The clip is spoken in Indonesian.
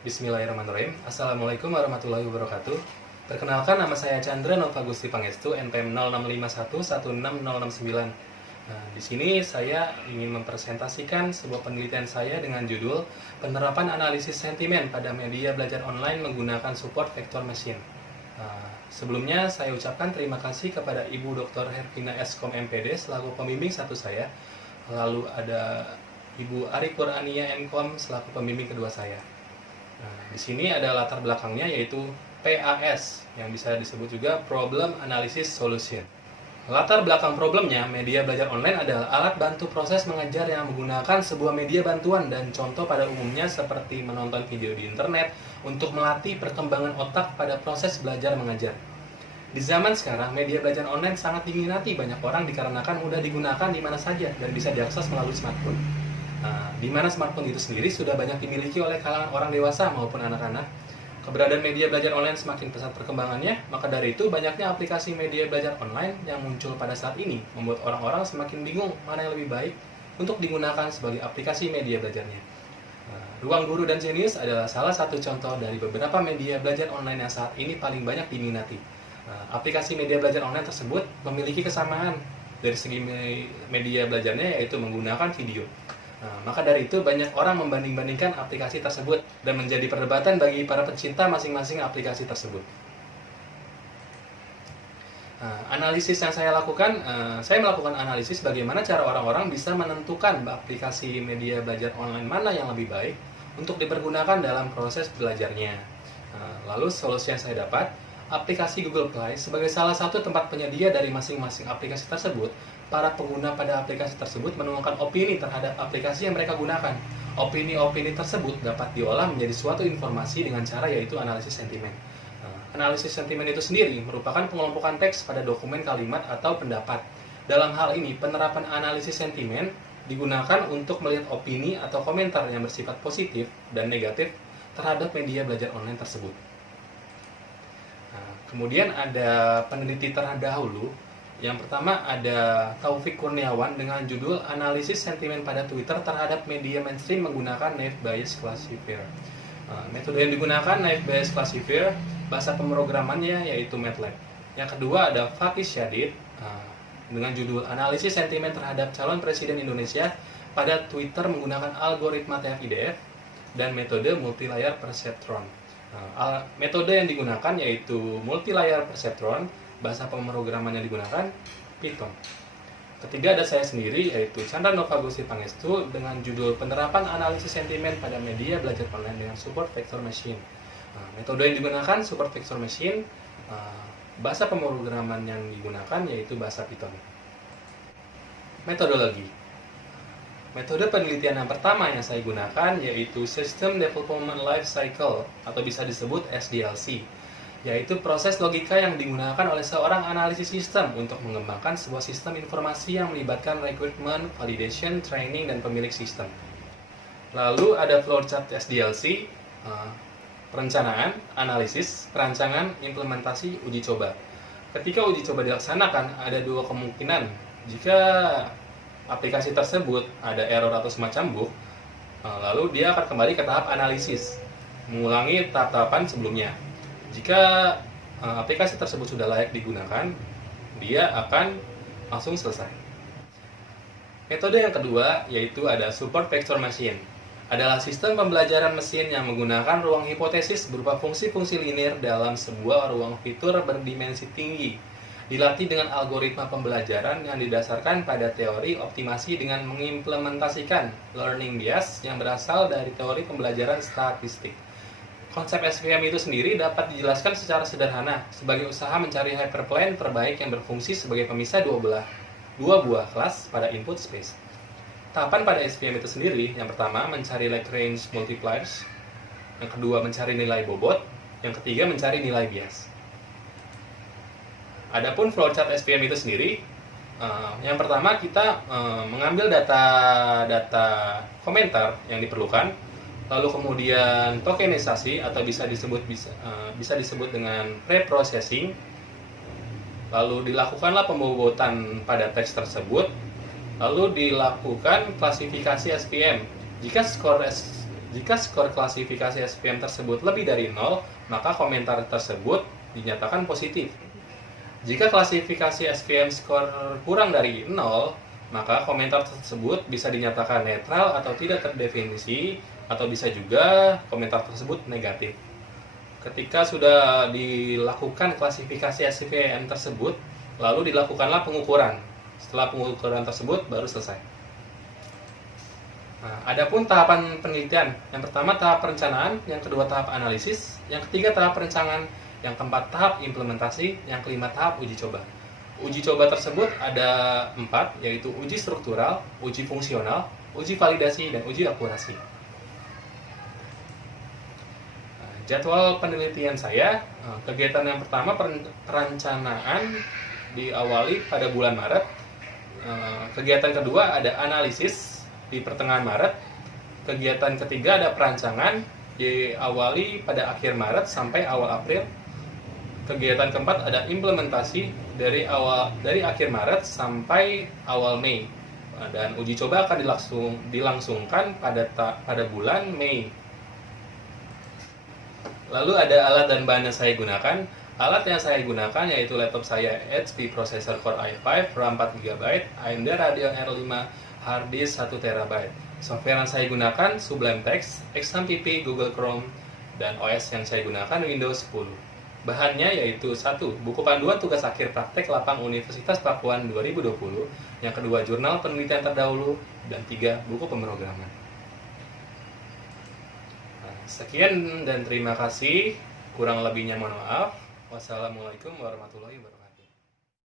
Bismillahirrahmanirrahim. Assalamualaikum warahmatullahi wabarakatuh. Perkenalkan, nama saya Chandra Nova Gusti Pangestu, NPM 0651160069. Nah, di sini saya ingin mempresentasikan sebuah penelitian saya dengan judul Penerapan Analisis Sentimen pada Media Belajar Online Menggunakan Support Vector Machine. Sebelumnya saya ucapkan terima kasih kepada Ibu Dr. Hervina Eskom MPD selaku pembimbing satu saya. Lalu ada Ibu Ari Qurania MKom selaku pembimbing kedua saya. Nah, di sini ada latar belakangnya yaitu PAS yang bisa disebut juga Problem Analysis Solution. Latar belakang problemnya, media belajar online adalah alat bantu proses mengajar yang menggunakan sebuah media bantuan dan contoh pada umumnya seperti menonton video di internet untuk melatih perkembangan otak pada proses belajar mengajar. Di zaman sekarang, media belajar online sangat diminati banyak orang dikarenakan mudah digunakan di mana saja dan bisa diakses melalui smartphone. Di mana smartphone itu sendiri sudah banyak dimiliki oleh kalangan orang dewasa maupun anak-anak. Keberadaan media belajar online semakin pesat perkembangannya, maka dari itu banyaknya aplikasi media belajar online yang muncul pada saat ini membuat orang-orang semakin bingung mana yang lebih baik untuk digunakan sebagai aplikasi media belajarnya. Ruang Guru dan Genius adalah salah satu contoh dari beberapa media belajar online yang saat ini paling banyak diminati. Aplikasi media belajar online tersebut memiliki kesamaan dari segi media belajarnya, yaitu menggunakan video. Maka dari itu banyak orang membanding-bandingkan aplikasi tersebut dan menjadi perdebatan bagi para pecinta masing-masing aplikasi tersebut. Analisis yang saya lakukan, saya melakukan analisis bagaimana cara orang-orang bisa menentukan aplikasi media belajar online mana yang lebih baik untuk dipergunakan dalam proses belajarnya. Lalu solusi yang saya dapat, aplikasi Google Play sebagai salah satu tempat penyedia dari masing-masing aplikasi tersebut. Para pengguna pada aplikasi tersebut menemukan opini terhadap aplikasi yang mereka gunakan. Opini-opini tersebut dapat diolah menjadi suatu informasi dengan cara yaitu analisis sentimen. Analisis sentimen itu sendiri merupakan pengelompokan teks pada dokumen kalimat atau pendapat. Dalam hal ini, penerapan analisis sentimen digunakan untuk melihat opini atau komentar yang bersifat positif dan negatif terhadap media belajar online tersebut. Kemudian ada peneliti terdahulu. Yang pertama ada Taufik Kurniawan dengan judul Analisis Sentimen pada Twitter terhadap Media Mainstream menggunakan Naive Bayes Classifier. Metode yang digunakan Naive Bayes Classifier, bahasa pemrogramannya yaitu MATLAB. Yang kedua ada Fakih Syadid dengan judul Analisis Sentimen terhadap Calon Presiden Indonesia pada Twitter menggunakan algoritma TF-IDF dan metode Multilayer Perceptron. Metode yang digunakan yaitu Multilayer Perceptron, bahasa pemrograman yang digunakan Python. Ketiga ada saya sendiri yaitu Chandra Nova Gusti Pangestu dengan judul Penerapan Analisis Sentimen pada Media Belajar Online dengan Support Vector Machine. Metode yang digunakan Support Vector Machine, bahasa pemrograman yang digunakan yaitu bahasa Python. Metodologi. Metode penelitian yang pertama yang saya gunakan yaitu System Development Life Cycle atau bisa disebut SDLC, yaitu proses logika yang digunakan oleh seorang analisis sistem untuk mengembangkan sebuah sistem informasi yang melibatkan recruitment, validation, training, dan pemilik sistem. Lalu ada flowchart SDLC, perencanaan, analisis, perancangan, implementasi, uji coba. Ketika uji coba dilaksanakan, ada dua kemungkinan. Jika aplikasi tersebut ada error atau semacam bug, lalu dia akan kembali ke tahap analisis, mengulangi tahap-tahapan sebelumnya. Jika aplikasi tersebut sudah layak digunakan, dia akan langsung selesai. Metode yang kedua yaitu ada Support Vector Machine. Adalah sistem pembelajaran mesin yang menggunakan ruang hipotesis berupa fungsi-fungsi linear dalam sebuah ruang fitur berdimensi tinggi. Dilatih dengan algoritma pembelajaran yang didasarkan pada teori optimasi dengan mengimplementasikan learning bias yang berasal dari teori pembelajaran statistik. Konsep SVM itu sendiri dapat dijelaskan secara sederhana sebagai usaha mencari hyperplane terbaik yang berfungsi sebagai pemisah dua buah kelas pada input space. Tahapan pada SVM itu sendiri, yang pertama mencari Lagrange multipliers, yang kedua mencari nilai bobot, yang ketiga mencari nilai bias. Adapun flowchart SVM itu sendiri, yang pertama kita mengambil data komentar yang diperlukan, lalu kemudian tokenisasi atau bisa disebut dengan preprocessing. Lalu dilakukanlah pembobotan pada teks tersebut. Lalu dilakukan klasifikasi SVM. Jika skor Jika skor klasifikasi SVM tersebut lebih dari 0, maka komentar tersebut dinyatakan positif. Jika klasifikasi SVM skor kurang dari 0, maka komentar tersebut bisa dinyatakan netral atau tidak terdefinisi, atau bisa juga komentar tersebut negatif. Ketika sudah dilakukan klasifikasi SVM tersebut, lalu dilakukanlah pengukuran. Setelah pengukuran tersebut baru selesai. Nah, adapun tahapan penelitian, yang pertama tahap perencanaan, yang kedua tahap analisis, yang ketiga tahap perencanaan, yang keempat tahap implementasi, yang kelima tahap uji coba. Uji coba tersebut ada 4, yaitu uji struktural, uji fungsional, uji validasi, dan uji akurasi. Nah, jadwal penelitian saya, kegiatan yang pertama perencanaan diawali pada bulan Maret. Kegiatan kedua ada analisis di pertengahan Maret. Kegiatan ketiga ada perancangan diawali pada akhir Maret sampai awal April. Kegiatan keempat ada implementasi dari akhir Maret sampai awal Mei. Dan uji coba akan dilangsungkan pada bulan Mei. Lalu ada alat dan bahan yang saya gunakan. Alat yang saya gunakan yaitu laptop saya HP Processor Core i5, RAM 4GB, AMD Radeon R5, hard disk 1 TB. Software yang saya gunakan Sublime Text, XAMPP, Google Chrome, dan OS yang saya gunakan Windows 10. Bahannya yaitu 1. Buku panduan tugas akhir praktek Lapang Universitas Pakuan 2020, yang kedua jurnal penelitian terdahulu, dan 3. Buku pemrograman. Nah, sekian dan terima kasih. Kurang lebihnya mohon maaf. Wassalamualaikum warahmatullahi wabarakatuh.